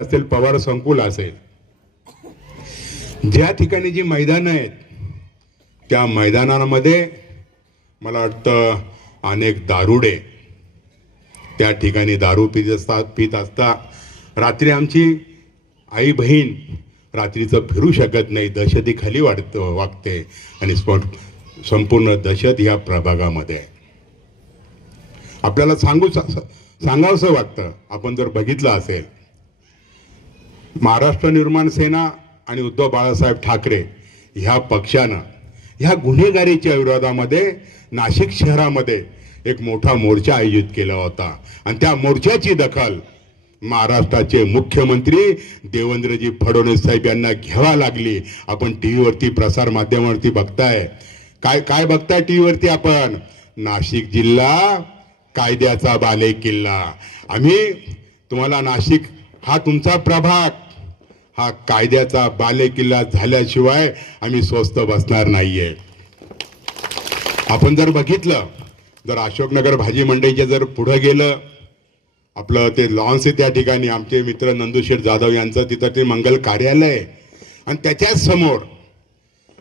असेल पवार संकुल असेल. ज्या ठिकाणी जी मैदानं आहेत त्या मैदानामध्ये मला वाटतं अनेक दारुडे त्या ठिकाणी दारू पित असतात पित असता. रात्री आमची आई बहीण रात्रीचं फिरू शकत नाही दहशतीखाली वाढत वागते आणि स्पॉट संपूर्ण दहशत या प्रभागामध्ये आहे. आपल्याला सांगू सांगावंसं वाटतं आपण जर बघितलं असेल महाराष्ट्र निर्माण सेना आणि उद्धव बाळासाहेब ठाकरे ह्या पक्षानं ह्या गुन्हेगारीच्या विरोधामध्ये नाशिक शहरामध्ये एक मोठा मोर्चा आयोजित केला होता. आणि त्या मोर्चाची दखल महाराष्ट्राचे मुख्यमंत्री देवेंद्रजी फडणवीस साहेब यांना घ्यावा लागली. आपण टी व्हीवरती प्रसार माध्यमावरती बघताय. काय काय बघताय टी व्हीवरती आपण? नाशिक जिल्हा कायद्याचा बाले किल्ला आम्ही तुम्हाला नाशिक हा तुमचा प्रभाग हा कायद्याचा बालेकिल्ला झाल्याशिवाय आम्ही स्वस्त बसणार नाहीये आपण जर बघितलं जर अशोकनगर भाजी मंडईच्या जर पुढं गेलं आपलं ते लॉन्स आहे त्या ठिकाणी आमचे मित्र नंदुशेठ जाधव यांचं तिथं ते मंगल कार्यालय आहे. आणि त्याच्याच समोर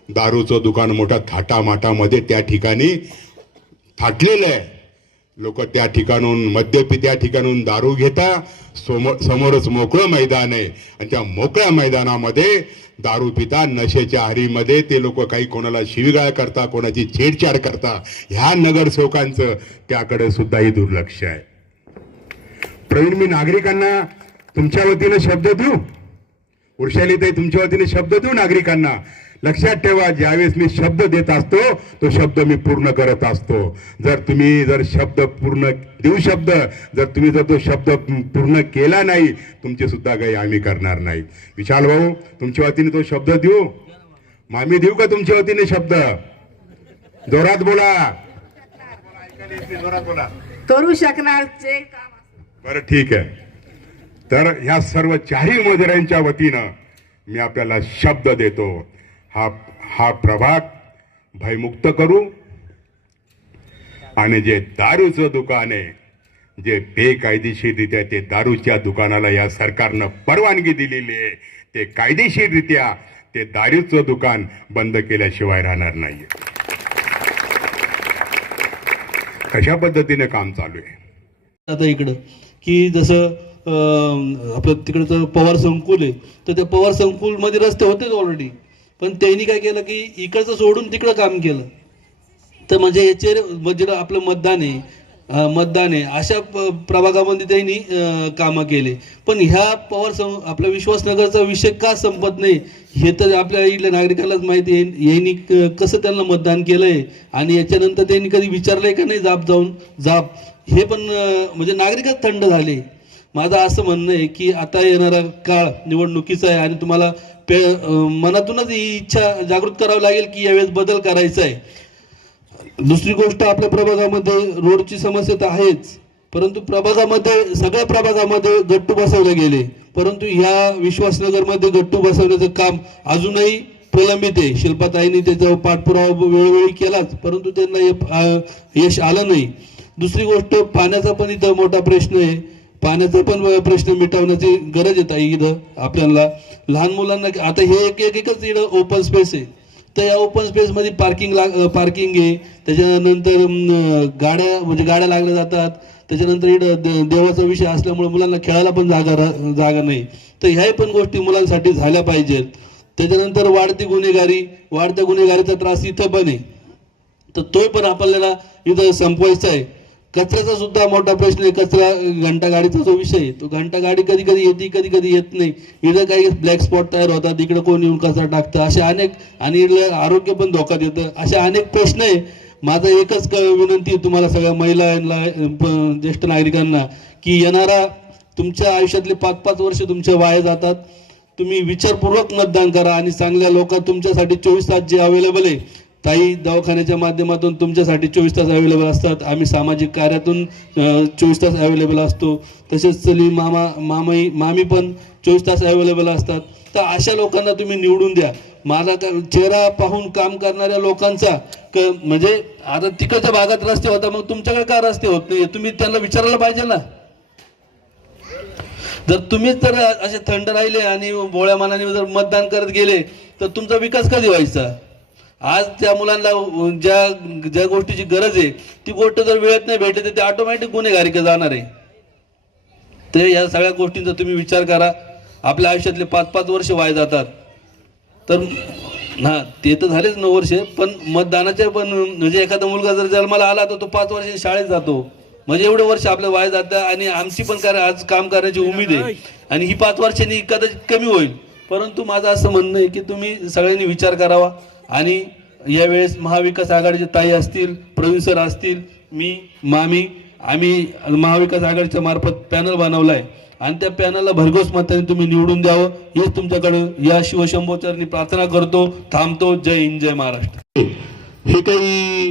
दारूचं दुकान मोठ्या थाटामाटामध्ये त्या ठिकाणी थाटलेलं आहे लोक त्या ठिकाणून मद्यपी त्या ठिकाणून दारू घेता समोर समोरच मोकळं मैदान आहे. आणि त्या मोकळ्या मैदानामध्ये दारू पिता नशेच्या आहारीमध्ये ते लोक काही कोणाला शिवीगाळ करता कोणाची छेडछाड करता ह्या नगरसेवकांचं त्याकडे सुद्धाही दुर्लक्ष आहे. प्रवीण मी नागरिकांना तुमच्या वतीनं शब्द देऊ? वृषालीताई तुमच्या वतीने शब्द देऊ नागरिकांना? लक्षात ठेवा ज्यावेळेस मी शब्द देत असतो तो शब्द मी पूर्ण करत असतो. जर तुम्ही जर शब्द पूर्ण देऊ शब्द जर तुम्ही जर तो शब्द पूर्ण केला नाही तुमची सुद्धा काही आम्ही करणार नाही. विशाल भाऊ तुमच्या वतीने तो शब्द देऊ? मामी देऊ का तुमच्या वतीने शब्द? जोरात बोला. जोरात बोला करू शकणारचे काम बरं ठीक आहे. तर ह्या सर्व चारही मजुरांच्या वतीनं मी आपल्याला शब्द देतो. हा हा प्रभाग भयमुक्त करू आणि जे दारूचं दुकान आहे जे बेकायदेशीररित्या ते दारूच्या दुकानाला या सरकारनं परवानगी दिलेली आहे ते कायदेशीररित्या ते दारूचं दुकान बंद केल्याशिवाय राहणार नाही कशा पद्धतीने काम चालू आहे? आता इकडं की जसं आपलं तिकडचं पवार संकुल आहे तर त्या पवार संकुलमध्ये रस्ते होतेच ऑलरेडी पण त्यांनी काय केलं की इकडचं सोडून तिकडं काम केलं. तर म्हणजे याचे म्हणजे आपलं मतदान आहे मतदान आहे अशा प्रभागामध्ये त्यांनी कामं केले. पण ह्या पवार सं आपल्या विश्वासनगरचा विषय का संपत नाही हे तर आपल्या इथल्या नागरिकालाच माहिती आहे. यांनी कसं त्यांना मतदान केलं आहे आणि याच्यानंतर त्यांनी कधी विचारलंय का नाही जाप जाऊन? जाप हे पण म्हणजे नागरिकच थंड झाले. माझं असं म्हणणं आहे की आता येणारा काळ निवडणुकीचा आहे आणि तुम्हाला पे मनातूनच ही इच्छा जागृत करावी लागेल की यावेळेस बदल करायचा आहे. दुसरी गोष्ट आपल्या प्रभागामध्ये रोडची समस्या तर आहेच परंतु प्रभागामध्ये सगळ्या प्रभागामध्ये गट्टू बसवले गेले. परंतु ह्या विश्वासनगरमध्ये गट्टू बसवण्याचं काम अजूनही प्रलंबित आहे. शिल्पाताईंनी त्याचा पाठपुरावा वेळोवेळी केलाच परंतु त्यांना यश आलं नाही. दुसरी गोष्ट पाण्याचा पण इथं मोठा प्रश्न आहे. पाण्याचा पण प्रश्न मिटवण्याची गरज येत आहे इथं आपल्याला. लहान मुलांना आता हे एक एक एकच इथं ओपन स्पेस आहे. तर या ओपन स्पेसमध्ये पार्किंग लाग पार्किंग आहे. त्याच्यानंतर गाड्या म्हणजे गाड्या लागल्या जातात. त्याच्यानंतर इकडं देवाचा विषय असल्यामुळे मुलांना खेळायला पण जागा रा- जागा नाही. तर ह्याही पण गोष्टी मुलांसाठी झाल्या पाहिजेत. त्याच्यानंतर वाढती गुन्हेगारी. वाढत्या गुन्हेगारीचा त्रास इथं पण आहे. तर तो पण आपल्याला इथं संपवायचा आहे. कचऱ्याचा सुद्धा मोठा प्रश्न आहे. कचरा घंटागाडीचा जो विषय आहे तो घंटागाडी कधी कधी येते कधी कधी येत नाही. इथं काही ब्लॅक स्पॉट तयार होतात इकडं कोण येऊन कचरा टाकतं असे अनेक आणि इथलं आरोग्य पण धोक्यात येतं. असे अनेक प्रश्न आहे. माझा एकच क- विनंती आहे तुम्हाला सगळ्या महिलांना ज्येष्ठ नागरिकांना की येणारा तुमच्या आयुष्यातले पाच पाच वर्ष तुमच्या वाया जातात. तुम्ही विचारपूर्वक मतदान करा आणि चांगल्या लोक तुमच्यासाठी चोवीस तास जे अवेलेबल आहे ताई दवाखान्याच्या माध्यमातून तुमच्यासाठी चोवीस तास अवेलेबल असतात. आम्ही सामाजिक कार्यातून चोवीस तास अवेलेबल असतो. तसेच चली मामा मामाई मामी पण चोवीस तास अवेलेबल असतात. तर अशा लोकांना तुम्ही निवडून द्या. माझा चेहरा पाहून काम करणाऱ्या लोकांचा क म्हणजे आता तिकडच्या भागात रस्ते होता मग तुमच्याकडे का रस्ते होत नाही तुम्ही त्यांना विचारायला पाहिजे ना. जर तुम्हीच जर असे थंड राहिले आणि बोळ्या मनाने जर मतदान करत गेले तर तुमचा विकास कधी व्हायचा? आज त्या मुलांना ज्या ज्या गोष्टीची गरज आहे ती गोष्ट जर वेळेत नाही भेटली तर ते ऑटोमॅटिक गुन्हेगारिके जाणार आहे. ते या सगळ्या गोष्टींचा तुम्ही विचार करा. आपल्या आयुष्यातले पाच पाच वर्ष वाया जातात. तर हा ते तर झालेच नऊ वर्ष पण मतदानाचे पण म्हणजे एखादा मुलगा जर जन्माला आला तर तो पाच वर्ष शाळेत जातो. म्हणजे एवढे वर्ष आपल्या वाया जातं आणि आमची पण काय आज काम करण्याची उमेद आहे. आणि ही पाच वर्षांनी कदाचित कमी होईल. परंतु माझं असं म्हणणं आहे की तुम्ही सगळ्यांनी विचार करावा. आणि यावेळेस महाविकास आघाडीचे ताई असतील प्रवीण सर असतील मी मामी आम्ही महाविकास आघाडीच्या मार्फत पॅनल बनवलाय. आणि त्या पॅनलला भरघोस मताने तुम्ही निवडून द्यावं हेच तुमच्याकडं या शिवशंभोचरणी प्रार्थना करतो थांबतो जय हिंद जय महाराष्ट्र. हे काही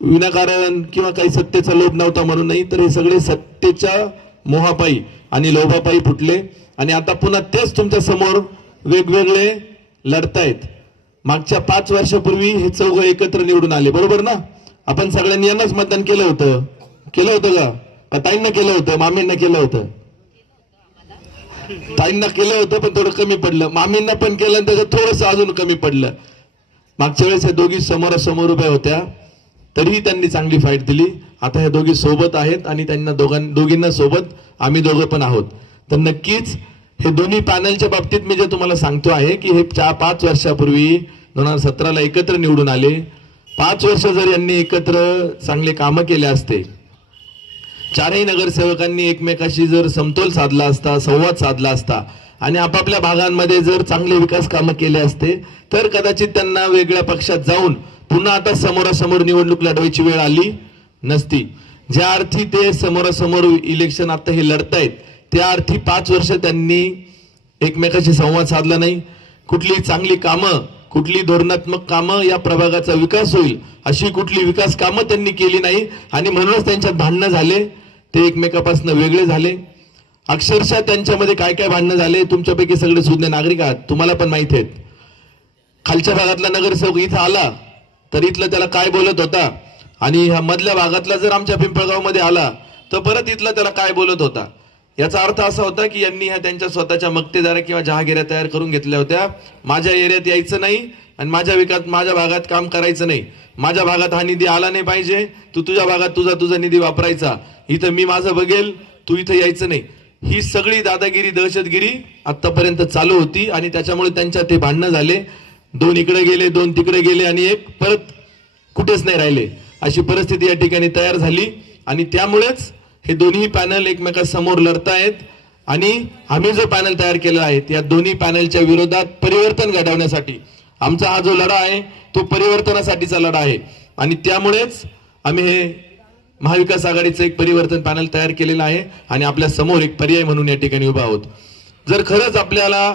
विनाकारण किंवा काही सत्तेचा लोभ नव्हता म्हणून नाही तर हे सगळे सत्तेच्या मोहापायी आणि लोभापायी फुटले. आणि आता पुन्हा तेच तुमच्यासमोर वेगवेगळे लढतायत. मागच्या पाच वर्षापूर्वी हे चौघ एकत्र निवडून आले बरोबर ना? आपण सगळ्यांनी यांनाच मतदान केलं होतं. केलं होतं का? ताईंना केलं होतं मामींना केलं होतं? ताईंना केलं होतं पण थोडं कमी पडलं. मामींना पण केलं त्याचं थोडंसं अजून कमी पडलं. मागच्या वेळेस या दोघी समोरासमोर उभ्या होत्या. तरीही त्यांनी चांगली फाईट दिली. आता ह्या दोघी सोबत आहेत आणि त्यांना दोघां दोघींना सोबत आम्ही दोघं पण आहोत. तर नक्कीच हे दोन्ही पॅनलच्या बाबतीत मी जे तुम्हाला सांगतो आहे की हे चार पाच वर्षापूर्वी दोन हजार सतराला एकत्र निवडून आले. पाच वर्ष जर यांनी एकत्र चांगले कामं केले असते चारही नगरसेवकांनी एकमेकाशी जर समतोल साधला असता संवाद साधला असता आणि आपापल्या भागांमध्ये जर चांगले विकास कामं केले असते तर कदाचित त्यांना वेगळ्या पक्षात जाऊन पुन्हा आता समोरासमोर निवडणूक लढवायची वेळ आली नसती. ज्या अर्थी ते समोरासमोर इलेक्शन आता हे लढतायत त्या अर्थी पाच वर्ष त्यांनी एकमेकाशी संवाद साधला नाही. कुठली चांगली कामं कुठली धोरणात्मक कामं या प्रभागाचा विकास होईल अशी कुठली विकास कामं त्यांनी केली नाही आणि म्हणूनच त्यांच्यात भांडणं झाले. ते एकमेकापासून वेगळे झाले. अक्षरशः त्यांच्यामध्ये काय काय भांडणं झाले तुमच्यापैकी सगळे सुज्ञ नागरिक आहात. तुम्हाला पण माहिती आहेत. खालच्या भागातला नगरसेवक इथं आला तर इथलं त्याला काय बोलत होता? आणि ह्या मधल्या भागातला जर आमच्या पिंपळगावमध्ये आला तर परत इथला त्याला काय बोलत होता? याचा अर्थ असा होता की यांनी ह्या त्यांच्या स्वतःच्या मक्तेदारा किंवा जहागिऱ्या तयार करून घेतल्या होत्या. माझ्या एरियात यायचं नाही आणि माझ्या विकास माझ्या भागात काम करायचं नाही. माझ्या भागात हा निधी आला नाही पाहिजे. तू तुझ्या भागात तुझा तुझा निधी वापरायचा. इथं मी माझं बघेल. तू इथं यायचं नाही. ही सगळी दादागिरी दहशतगिरी आतापर्यंत चालू होती आणि त्याच्यामुळे त्यांच्या ते भांडणं झाले. दोन इकडे गेले दोन तिकडे गेले आणि एक परत कुठेच नाही राहिले. अशी परिस्थिती या ठिकाणी तयार झाली आणि त्यामुळेच हे दोन्ही पॅनल एकमेकांसमोर लढतायत आणि आम्ही जो पॅनल तयार केला आहे या दोन्ही पॅनलच्या विरोधात परिवर्तन घडवण्यासाठी आमचा हा जो लढा आहे तो परिवर्तनासाठीचा लढा आहे. आणि त्यामुळेच आम्ही हे महाविकास आघाडीचं एक परिवर्तन पॅनल तयार केलेलं आहे. आणि आपल्यासमोर एक पर्याय म्हणून या ठिकाणी उभा आहोत. जर खरंच आपल्याला